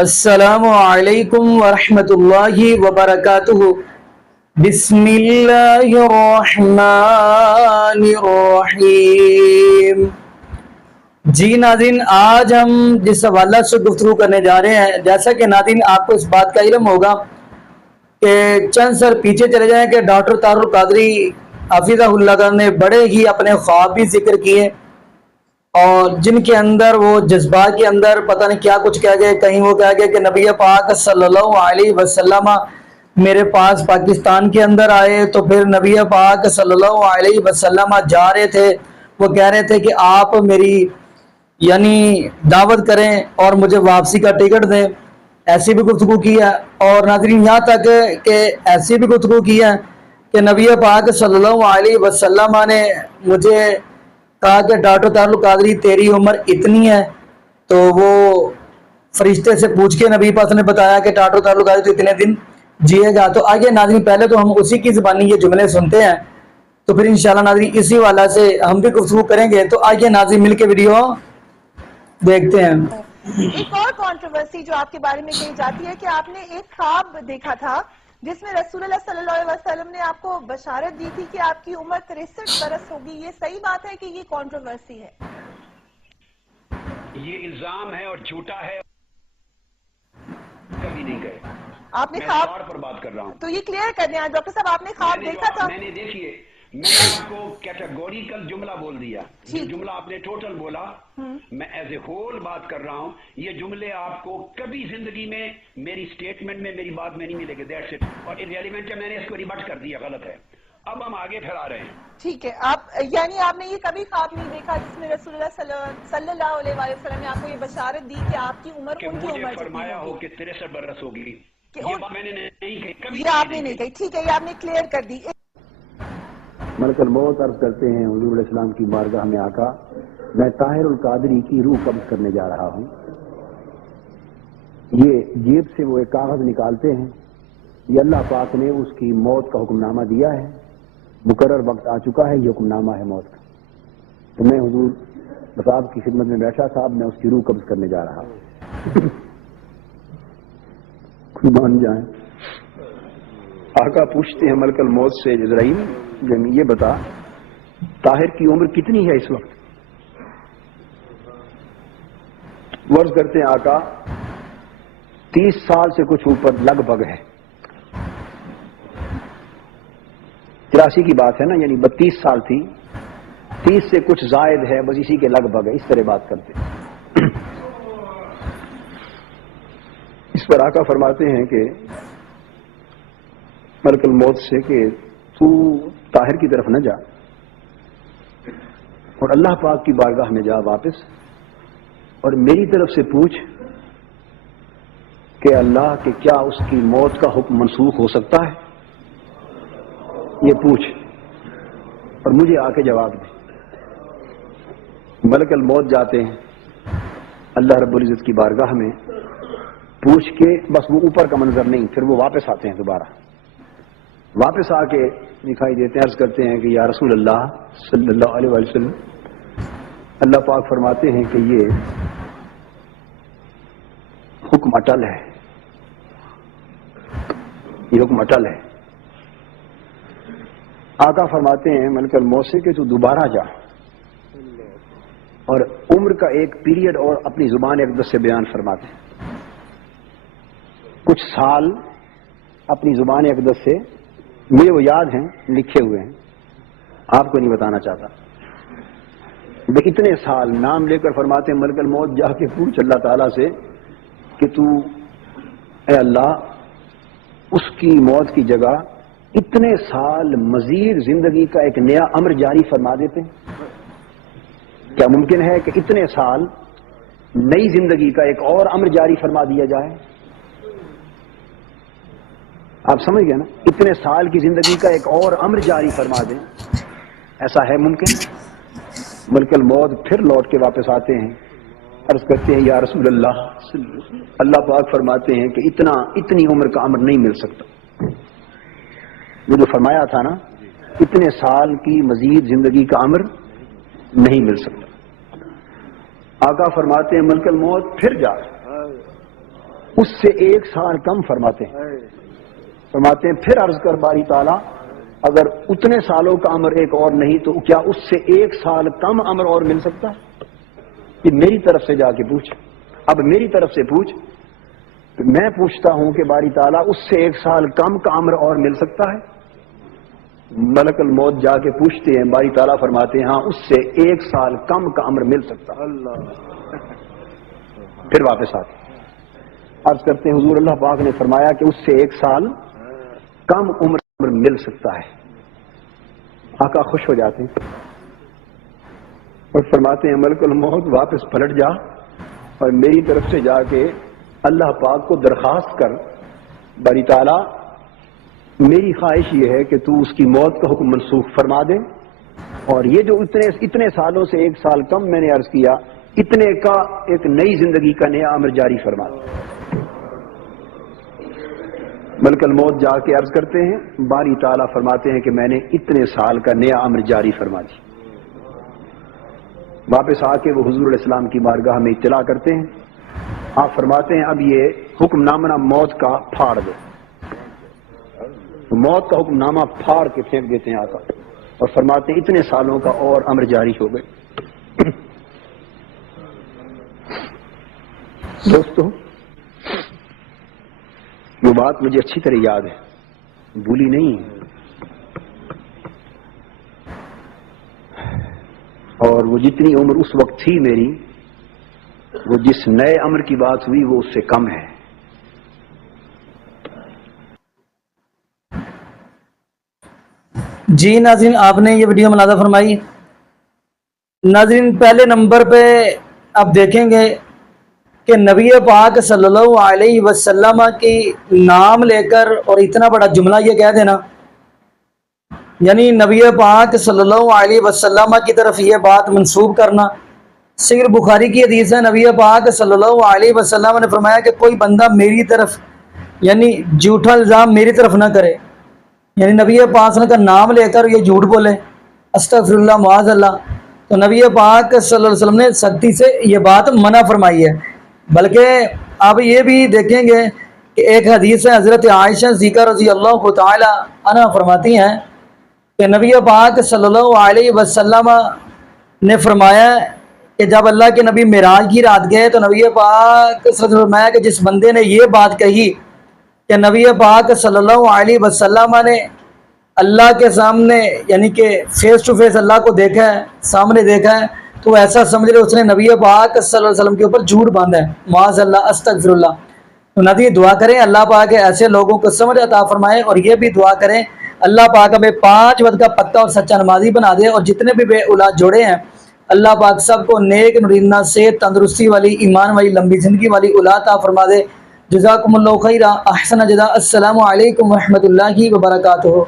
السلام علیکم ورحمۃ اللہ وبرکاتہ۔ بسم اللہ الرحمن الرحیم۔ جی ناظرین، آج ہم جس حوالہ سے گفتگو کرنے جا رہے ہیں، جیسا کہ ناظرین آپ کو اس بات کا علم ہوگا کہ چند سر پیچھے چلے جائیں کہ ڈاکٹر طاہر القادری حفظہ اللہ تعالی نے بڑے ہی اپنے خواب بھی ذکر کیے، اور جن کے اندر وہ جذبات کے اندر پتہ نہیں کیا کچھ کہہ گئے۔ کہیں وہ کہہ گئے کہ نبی پاک صلی اللہ علیہ وسلم میرے پاس پاکستان کے اندر آئے، تو پھر نبی پاک صلی اللہ علیہ وسلم جا رہے تھے، وہ کہہ رہے تھے کہ آپ میری دعوت کریں اور مجھے واپسی کا ٹکٹ دیں۔ ایسی بھی گفتگو کی ہے، اور ناظرین یہاں تک کہ ایسی بھی گفتگو کی ہے کہ نبی پاک صلی اللہ علیہ وسلم نے مجھے کہا کہ ڈاکٹر طاہر القادری تیری عمر اتنی ہے، تو وہ فرشتے سے پوچھ کے نبی پاک نے بتایا کہ ڈاکٹر طاہر القادری تو اتنے دن جیے گا۔ تو آئیے ناظرین پہلے تو ہم اسی کی زبانی یہ جملے سنتے ہیں، تو پھر انشاءاللہ ناظرین اسی والا سے ہم بھی گفتگو کریں گے۔ تو آئیے ناظرین مل کے ویڈیو دیکھتے ہیں۔ ایک اور کنٹروورسی جو آپ کے بارے میں کہی جاتی ہے کہ آپ نے ایک خواب دیکھا تھا جس میں رسول اللہ صلی اللہ علیہ وسلم نے آپ کو بشارت دی تھی کہ آپ کی عمر 63 برس ہوگی۔ یہ صحیح بات ہے کہ یہ کنٹروورسی ہے؟ یہ الزام ہے اور جھوٹا ہے، کبھی نہیں گئے۔ آپ نے میں خواب طور پر بات کر رہا ہوں۔ تو یہ کلیئر کرنے ہیں ڈاکٹر صاحب، آپ نے خواب دیکھا تھا؟ میں نے دیکھیے، میں نے آپ کو کیٹیگوریکل جملہ بول دیا۔ جو جملہ آپ نے ٹوٹل بولا، میں ایز اے ہول بات کر رہا ہوں۔ یہ جملے آپ کو کبھی زندگی میں میری سٹیٹمنٹ میں میری بات میں نہیں ملے گے، دیٹس اٹ۔ اور ریلیونٹ ہے، میں نے اس کو ریبٹ کر دیا، غلط ہے۔ اب ہم آگے پھر آ رہے ہیں۔ ٹھیک ہے، آپ یعنی آپ نے یہ کبھی خواب نہیں دیکھا جس میں رسول اللہ صلی اللہ علیہ وسلم نے آپ کو یہ بشارت دی کہ آپ کی عمر کہ ان کی مجھے عمر فرمایا جتنی ہو ہوگی؟ کہ 63 برس ہوگی، کہ یہ بات میں نے نہیں کہی، کبھی یہ آپ نے نہیں کہی۔ ٹھیک ہے، یہ آپ نے کلیئر کر دی۔ ملک الموت عرض کرتے ہیں حضور علیہ السلام کی بارگاہ میں آقا، میں طاہر القادری کی روح قبض کرنے جا رہا ہوں۔ یہ جیب سے وہ ایک کاغذ نکالتے ہیں، یہ اللہ پاک نے اس کی موت کا حکم نامہ دیا ہے، مقرر وقت آ چکا ہے، یہ حکم نامہ ہے موت کا۔ تو میں حضور صاحب کی خدمت میں بیٹھا صاحب، میں اس کی روح قبض کرنے جا رہا ہوں۔ مان جائیں۔ آقا پوچھتے ہیں ملک الموت سے، جبرائیل یہ بتا طاہر کی عمر کتنی ہے اس وقت؟ ورز کرتے ہیں آقا 30 سال سے کچھ اوپر لگ بھگ ہے۔ 83 کی بات ہے نا، یعنی 32 سال تھی، 30 سے کچھ زائد ہے، بس اسی کے لگ بھگ ہے، اس طرح بات کرتے ہیں۔ اس پر آقا فرماتے ہیں کہ ملک الموت سے کہ تو طاہر کی طرف نہ جا، اور اللہ پاک کی بارگاہ میں جا واپس، اور میری طرف سے پوچھ کہ اللہ کہ کیا اس کی موت کا حکم منسوخ ہو سکتا ہے؟ یہ پوچھ اور مجھے آ کے جواب دے۔ ملک الموت جاتے ہیں اللہ رب العزت کی بارگاہ میں، پوچھ کے بس وہ اوپر کا منظر نہیں، پھر وہ واپس آتے ہیں، دوبارہ واپس آ کے دکھائی دیتے ہیں، عرض کرتے ہیں کہ یا رسول اللہ صلی اللہ علیہ وسلم، اللہ پاک فرماتے ہیں کہ یہ حکم اٹل ہے، یہ حکم اٹل ہے۔ آقا فرماتے ہیں ملک الموت سے کہ تو دوبارہ جا، اور عمر کا ایک پیریڈ اور اپنی زبان اقدس سے بیان فرماتے ہیں، کچھ سال اپنی زبان اقدس سے، مجھے وہ یاد ہیں، لکھے ہوئے ہیں، آپ کو نہیں بتانا چاہتا۔ اتنے سال نام لے کر فرماتے ہیں ملک الموت جا کے پوچھ اللہ تعالیٰ سے کہ تو اے اللہ اس کی موت کی جگہ اتنے سال مزید زندگی کا ایک نیا امر جاری فرما دیتے ہیں۔ کیا ممکن ہے کہ اتنے سال نئی زندگی کا ایک اور امر جاری فرما دیا جائے؟ آپ سمجھ گئے نا، اتنے سال کی زندگی کا ایک اور امر جاری فرما دیں، ایسا ہے ممکن؟ ملک الموت پھر لوٹ کے واپس آتے ہیں، عرض کرتے ہیں یا رسول اللہ، اللہ پاک فرماتے ہیں کہ اتنی عمر کا امر نہیں مل سکتا۔ وہ جو فرمایا تھا نا، اتنے سال کی مزید زندگی کا امر نہیں مل سکتا۔ آقا فرماتے ہیں ملک الموت پھر جا، اس سے 1 سال کم فرماتے ہیں پھر عرض کر باری تعالیٰ اگر اتنے سالوں کا عمر ایک اور نہیں تو کیا اس سے 1 سال کم عمر اور مل سکتا ہے؟ یہ میری طرف سے جا کے پوچھ. اب میری طرف سے پوچھ. میں پوچھتا ہوں کہ باری تعالیٰ اس سے 1 سال کم کا عمر اور مل سکتا ہے؟ ملک الموت جا کے پوچھتے ہیں, باری تعالیٰ فرماتے ہیں ہاں اس سے 1 سال کم کا عمر مل سکتا ہے. پھر واپس آتے عرض کرتے ہیں حضور اللہ پاک نے فرمایا کہ اس سے 1 سال کم عمر مل سکتا ہے. آقا خوش ہو جاتے ہیں اور فرماتے ہیں ملک الموت واپس پلٹ جا اور میری طرف سے جا کے اللہ پاک کو درخواست کر, باری تعالیٰ میری خواہش یہ ہے کہ تو اس کی موت کا حکم منسوخ فرما دے, اور یہ جو اتنے سالوں سے 1 سال کم میں نے عرض کیا اتنے کا ایک نئی زندگی کا نیا عمر جاری فرما دے. ملک الموت جا کے عرض کرتے ہیں, باری تعالیٰ فرماتے ہیں کہ میں نے اتنے سال کا نیا عمر جاری فرما دی. واپس آ کے وہ حضور علیہ السلام کی بارگاہ میں اطلاع کرتے ہیں. آپ فرماتے ہیں اب یہ حکم نامہ موت کا پھاڑ دو. موت کا حکم نامہ پھاڑ کے پھینک دیتے ہیں آقا اور فرماتے ہیں اتنے سالوں کا اور عمر جاری ہو گئے. دوستو وہ بات مجھے اچھی طرح یاد ہے, بھولی نہیں ہے, اور وہ جتنی عمر اس وقت تھی میری, وہ جس نئے عمر کی بات ہوئی وہ اس سے کم ہے. جی ناظرین, آپ نے یہ ویڈیو ملاحظہ فرمائی. ناظرین پہلے نمبر پہ آپ دیکھیں گے کہ نبی پاک صلی اللہ علیہ وسلم کی نام لے کر اور اتنا بڑا جملہ یہ کہہ دینا, یعنی نبی پاک صلی اللہ علیہ وسلم کی طرف یہ بات منسوب کرنا. صحیح بخاری کی حدیث ہے, نبی پاک صلی اللہ علیہ وسلم نے فرمایا کہ کوئی بندہ میری طرف یعنی جھوٹا الزام میری طرف نہ کرے, یعنی نبی پاک صلی اللہ کا نام لے کر یہ جھوٹ بولے, استغفر اللہ معاذ اللہ. تو نبی پاک صلی اللہ علیہ وسلم نے سختی سے یہ بات منع فرمائی ہے. بلکہ آپ یہ بھی دیکھیں گے کہ ایک حدیث ہے, حضرت عائشہ صدیقہ رضی اللہ تعالی عنہا فرماتی ہیں کہ نبی پاک صلی اللہ علیہ وسلم نے فرمایا کہ جب اللہ کے نبی معراج کی رات گئے تو نبی پاک صلی اللہ علیہ وسلم نے فرمایا کہ جس بندے نے یہ بات کہی کہ نبی پاک صلی اللہ علیہ وسلم نے اللہ کے سامنے یعنی کہ فیس ٹو فیس اللہ کو دیکھا ہے, سامنے دیکھا ہے, تو ایسا سمجھ لے اس نے نبی پاک صلی اللہ علیہ وسلم کے اوپر جھوٹ باندھا ہے, معاذ اللہ, استغفر اللہ. تو ندی دعا کریں اللہ پاک ایسے لوگوں کو سمجھ عطا فرمائے, اور یہ بھی دعا کریں اللہ پاک ہمیں 5 وقت کا پکا اور سچا نمازی بنا دے, اور جتنے بھی بے اولاد جوڑے ہیں اللہ پاک سب کو نیک نرینہ صحت تندرستی والی ایمان والی لمبی زندگی والی اولاد عطا فرما دے. جزاکم اللہ خیرہ, احسن جزا. السلام علیکم ورحمۃ اللہ وبرکاتہ.